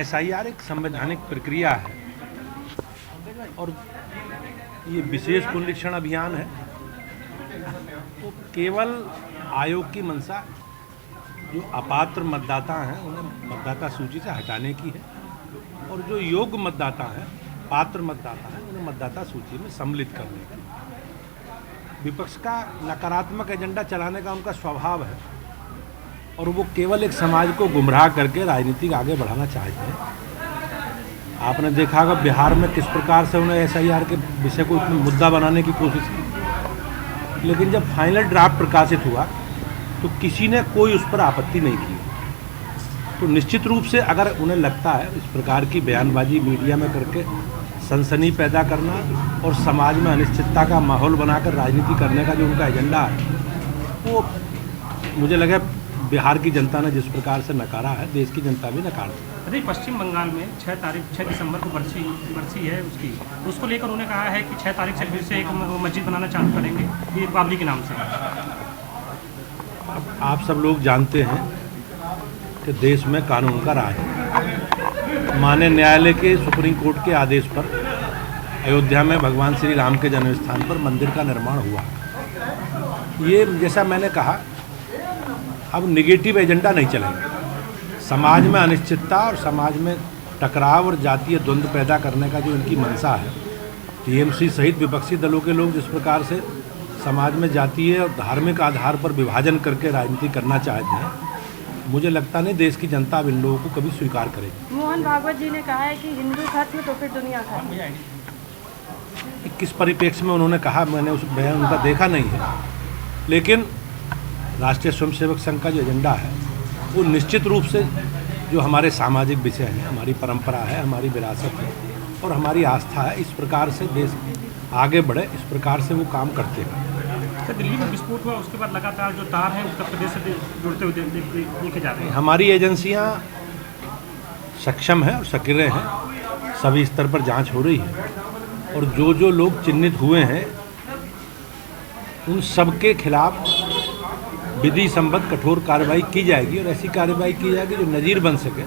SIR एक संवैधानिक प्रक्रिया है और ये विशेष पुनरीक्षण अभियान है। तो केवल आयोग की मंशा जो अपात्र मतदाता हैं उन्हें मतदाता सूची से हटाने की है और जो योग्य मतदाता हैं, पात्र मतदाता हैं, उन्हें मतदाता सूची में सम्मिलित करने की। विपक्ष का नकारात्मक एजेंडा चलाने का उनका स्वभाव है और वो केवल एक समाज को गुमराह करके राजनीति आगे बढ़ाना चाहते हैं। आपने देखा होगा बिहार में किस प्रकार से उन्होंने एसआईआर के विषय को मुद्दा बनाने की कोशिश की, लेकिन जब फाइनल ड्राफ्ट प्रकाशित हुआ तो किसी ने कोई उस पर आपत्ति नहीं की। तो निश्चित रूप से अगर उन्हें लगता है इस प्रकार की बयानबाजी मीडिया में करके सनसनी पैदा करना और समाज में अनिश्चितता का माहौल बनाकर राजनीति करने का जो उनका एजेंडा है, वो मुझे लगा बिहार की जनता ने जिस प्रकार से नकारा है, देश की जनता भी नकार दी। अरे पश्चिम बंगाल में 6 दिसंबर को बरसी है उसकी, उसको लेकर उन्होंने कहा है कि 6 तारीख से फिर से एक मस्जिद बनाना चालू करेंगे दीपावली के नाम से। आप सब लोग जानते हैं कि देश में कानून का राज है। माननीय न्यायालय के सुप्रीम कोर्ट के आदेश पर अयोध्या में भगवान श्री राम के जन्म स्थान पर मंदिर का निर्माण हुआ। ये जैसा मैंने कहा, अब निगेटिव एजेंडा नहीं चलेगा। समाज में अनिश्चितता और समाज में टकराव और जातीय द्वंद्व पैदा करने का जो इनकी मंशा है, टीएमसी सहित विपक्षी दलों के लोग जिस प्रकार से समाज में जातीय और धार्मिक आधार पर विभाजन करके राजनीति करना चाहते हैं, मुझे लगता नहीं देश की जनता अब इन लोगों को कभी स्वीकार करेगी। मोहन भागवत जी ने कहा है कि हिंदू खत्म तो फिर दुनिया खत्म। किस परिप्रेक्ष्य में उन्होंने कहा, मैंने उस बयान उनका देखा नहीं है, लेकिन राष्ट्रीय स्वयंसेवक संघ का जो एजेंडा है वो निश्चित रूप से जो हमारे सामाजिक विषय हैं, हमारी परंपरा है, हमारी विरासत है और हमारी आस्था है, इस प्रकार से देश आगे बढ़े, इस प्रकार से वो काम करते हैं। दिल्ली में विस्फोट हुआ उसके बाद लगातार जो तार हैं उत्तर प्रदेश से जुड़ते हुए देखे जा रहे हैं। हमारी एजेंसियां सक्षम हैं और सक्रिय हैं, सभी स्तर पर जांच हो रही है और जो जो लोग चिन्हित हुए हैं उन सबके खिलाफ विधि संबद्ध कठोर कार्रवाई की जाएगी और ऐसी कार्रवाई की जाएगी जो नज़ीर बन सके।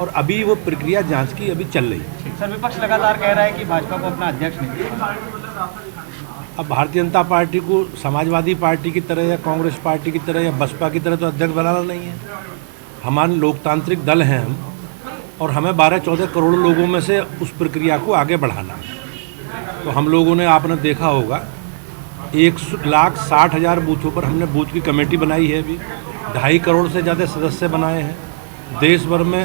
और अभी वो प्रक्रिया जांच की अभी चल रही है। सर, विपक्ष लगातार कह रहा है कि भाजपा को अपना अध्यक्ष नहीं। अब भारतीय जनता पार्टी को समाजवादी पार्टी की तरह या कांग्रेस पार्टी की तरह या बसपा की तरह तो अध्यक्ष बनाना नहीं है। हमारे लोकतांत्रिक दल हैं हम और हमें 12-14 करोड़ लोगों में से उस प्रक्रिया को आगे बढ़ाना है। तो हम लोगों ने, आपने देखा होगा, 1,60,000 बूथों पर हमने बूथ की कमेटी बनाई है। अभी 2.5 करोड़ से ज़्यादा सदस्य बनाए हैं। देश भर में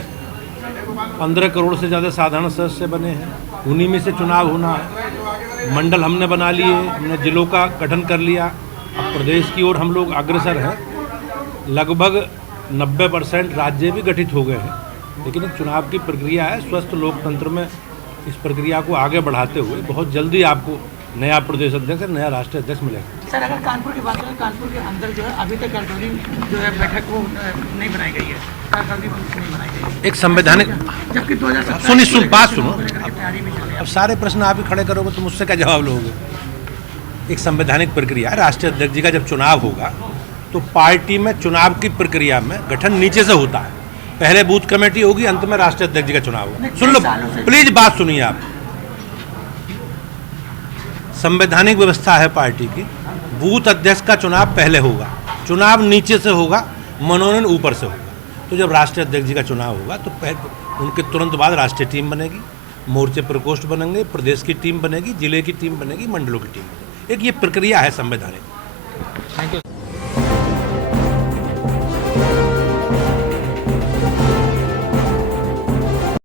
15 करोड़ से ज़्यादा साधारण सदस्य बने हैं। उन्हीं में से चुनाव होना है। मंडल हमने बना लिए, हमने जिलों का गठन कर लिया। अब प्रदेश की ओर हम लोग अग्रसर हैं। लगभग 90% राज्य भी गठित हो गए हैं। लेकिन एक चुनाव की प्रक्रिया है। स्वस्थ लोकतंत्र में इस प्रक्रिया को आगे बढ़ाते हुए बहुत जल्दी आपको नया प्रदेश अध्यक्ष, नया राष्ट्रीय अध्यक्ष मिलेगा। सर, अगर कानपुर की बात करें, कानपुर के अंदर जो है अभी तक करदौली जो है बैठक वो नहीं बनाई गई है। नहीं बनाई गई है। एक संवैधानिक, जबकि 2017 सुनिए बात सुनो। तैयारी में चल रही है। अब सारे प्रश्न आप ही खड़े करोगे तो मुझसे क्या जवाब लोगे। एक संवैधानिक प्रक्रिया है। राष्ट्रीय अध्यक्ष जी का जब चुनाव होगा तो पार्टी में चुनाव की प्रक्रिया में गठन नीचे से होता है। पहले बूथ कमेटी होगी, अंत में राष्ट्रीय अध्यक्ष जी का चुनाव होगा। सुन लो प्लीज, बात सुनिए आप। संवैधानिक व्यवस्था है पार्टी की। बूथ अध्यक्ष का चुनाव पहले होगा, चुनाव नीचे से होगा, मनोनयन ऊपर से होगा। तो जब राष्ट्रीय अध्यक्ष जी का चुनाव होगा तो उनके तुरंत बाद राष्ट्रीय टीम बनेगी, मोर्चे प्रकोष्ठ बनेंगे, प्रदेश की टीम बनेगी, जिले की टीम बनेगी, मंडलों की टीम बनेगी। एक ये प्रक्रिया है संवैधानिक। Thank you.